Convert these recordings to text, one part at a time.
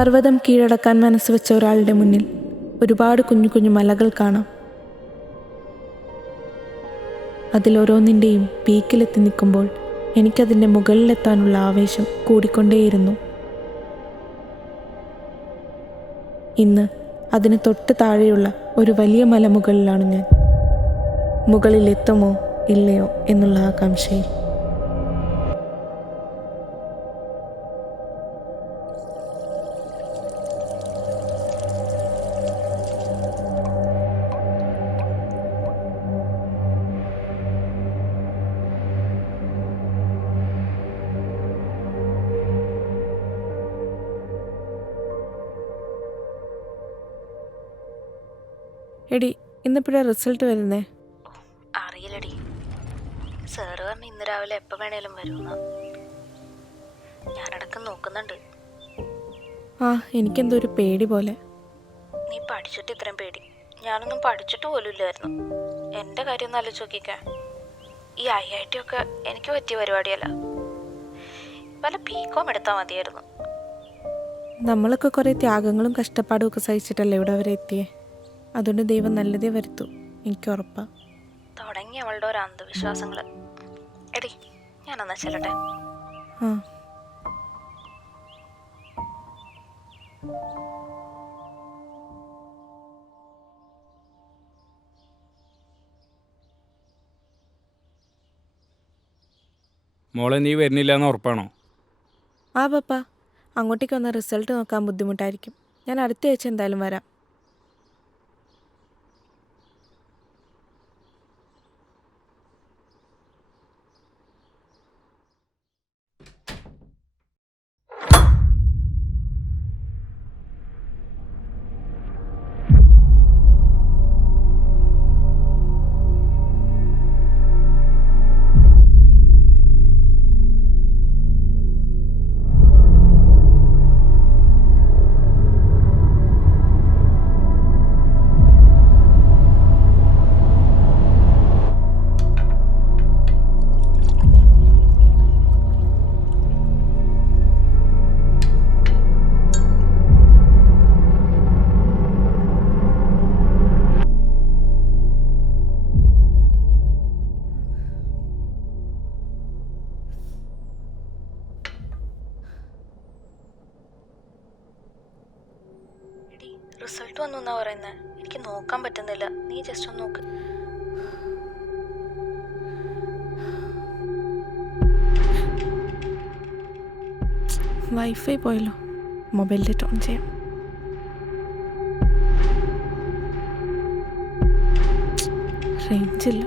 പർവ്വതം കീഴടക്കാൻ മനസ്സ് വെച്ച ഒരാളുടെ മുന്നിൽ ഒരുപാട് കുഞ്ഞു കുഞ്ഞു മലകൾ കാണാം. അതിലോരോന്നിൻ്റെയും പീക്കിലെത്തി നിൽക്കുമ്പോൾ എനിക്കതിൻ്റെ മുകളിലെത്താനുള്ള ആവേശം കൂടിക്കൊണ്ടേയിരുന്നു. ഇന്ന് അതിന് തൊട്ട് താഴെയുള്ള ഒരു വലിയ മലമുകളിലാണ് ഞാൻ. മുകളിലെത്തുമോ ഇല്ലയോ എന്നുള്ള ആകാംക്ഷയിൽ. എടി, ഇന്നിപ്പോഴാണ് റിസൾട്ട് വരുന്നേ? അറിയില്ലടി. സാറ് പറഞ്ഞ ഇന്ന് രാവിലെ എപ്പോൾ വേണേലും വരുമെന്ന്. ഞാനടക്കം നോക്കുന്നുണ്ട്. എനിക്കെന്തോ ഒരു പേടി പോലെ. നീ പഠിച്ചിട്ട് ഇത്രയും പേടി? ഞാനൊന്നും പഠിച്ചിട്ട് പോലും ഇല്ലായിരുന്നു. എൻ്റെ കാര്യം ഒന്ന് ആലോചിച്ച് നോക്കിക്കേ. ഈ IIT ഒക്കെ എനിക്ക് പറ്റിയ പരിപാടിയല്ല. വല്ല BCom എടുത്താൽ മതിയായിരുന്നു. നമ്മളൊക്കെ കുറേ ത്യാഗങ്ങളും കഷ്ടപ്പാടും ഒക്കെ സഹിച്ചിട്ടല്ലേ ഇവിടെ വരെ എത്തിയേ. അതുകൊണ്ട് ദൈവം നല്ലതേ വരുത്തൂ, എനിക്ക് ഉറപ്പാ. തുടങ്ങി അവളുടെ ഒരു അന്ധവിശ്വാസങ്ങൾ. എടി, ഞാനൊന്നാ ചെല്ലട്ടെ. മോളെ, നീ വരുന്നില്ല എന്ന് ഉറപ്പാണോ? പപ്പ, അങ്ങോട്ടേക്ക് വന്ന റിസൾട്ട് നോക്കാൻ ബുദ്ധിമുട്ടായിരിക്കും. ഞാൻ അടുത്ത ആഴ്ച എന്തായാലും വരാം. റിസൾട്ട് വന്നു എന്നാ പറയുന്നത്. എനിക്ക് നോക്കാൻ പറ്റുന്നില്ല. നീ ജസ്റ്റ് ഒന്ന് നോക്ക്. വൈഫൈ പോയല്ലോ. മൊബൈൽ ഡേറ്റ ഓൺ ചെയ്യാം. റേഞ്ചില്ല.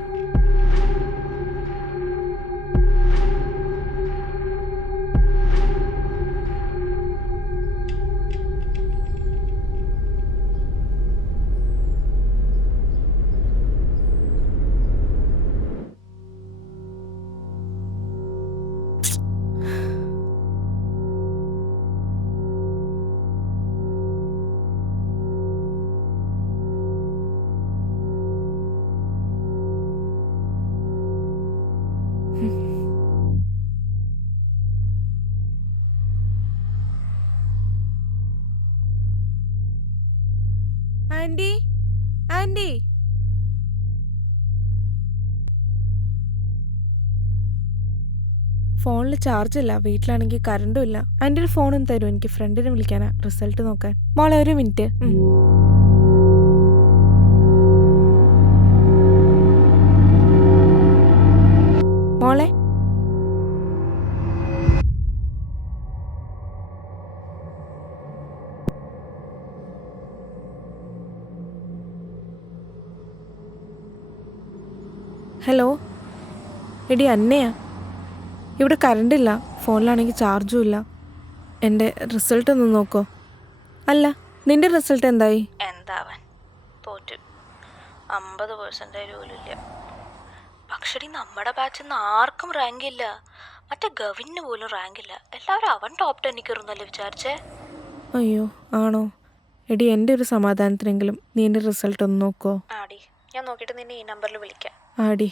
ആൻറ്റി, ആൻറ്റി, ഫോണിൽ ചാർജ് ഇല്ല. വീട്ടിലാണെങ്കിൽ കറണ്ടും ഇല്ല. ആൻറ്റി ഒരു ഫോണും തരും, എനിക്ക് ഫ്രണ്ടിനെ വിളിക്കാനാ റിസൾട്ട് നോക്കാൻ. മോളെ, ഒരു മിനിറ്റ്. മോളെ, ഹലോ. എടി, അന്നയാ. ഇവിടെ കറണ്ടില്ല, ഫോണിലാണെങ്കിൽ ചാർജും ഇല്ല. എൻ്റെ റിസൾട്ട് ഒന്ന് നോക്കോ? അല്ല, നിന്റെ റിസൾട്ട് എന്തായി? എന്താവാൻ, തോറ്റു. 50% പോലും ഇല്ല. പക്ഷേ നമ്മുടെ ബാച്ചിൽ നിന്ന് ആർക്കും റാങ്ക് ഇല്ല. മറ്റേ ഗവിന് പോലും റാങ്ക് ഇല്ല. എല്ലാവരും അവൻ ടോപ്പ് 10 കയറുന്നല്ലേ വിചാരിച്ചേ. അയ്യോ, ആണോ? എടി, എൻ്റെ ഒരു സമാധാനത്തിനെങ്കിലും നീ എൻ്റെ റിസൾട്ട് ഒന്ന് നോക്കോ? ആടി, ഞാൻ നോക്കിയിട്ട് നിന്നെ ഈ നമ്പറിൽ വിളിക്കാം. ആടി.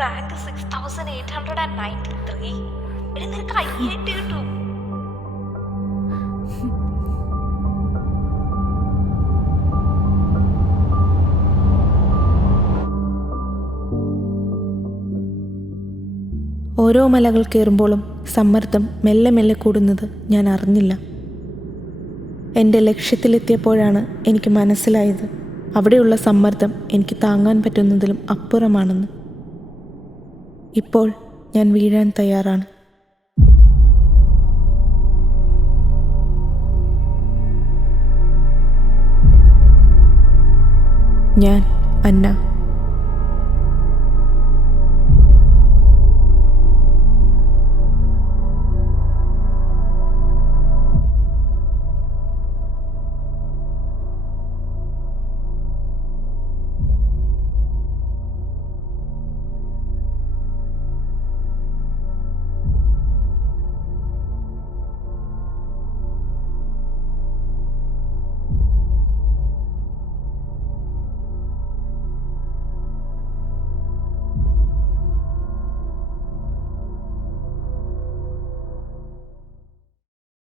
റാങ്ക് 6893. എടി നിനക്ക് IIT കിട്ടും. ഓരോ മലകൾ കയറുമ്പോഴും സമ്മർദ്ദം മെല്ലെ മെല്ലെ കൂടുന്നത് ഞാൻ അറിഞ്ഞില്ല. എൻ്റെ ലക്ഷ്യത്തിലെത്തിയപ്പോഴാണ് എനിക്ക് മനസ്സിലായത് അവിടെയുള്ള സമ്മർദ്ദം എനിക്ക് താങ്ങാൻ പറ്റുന്നതിലും അപ്പുറമാണെന്ന്. ഇപ്പോൾ ഞാൻ വീഴാൻ തയ്യാറാണ്. ഞാൻ അന്ന.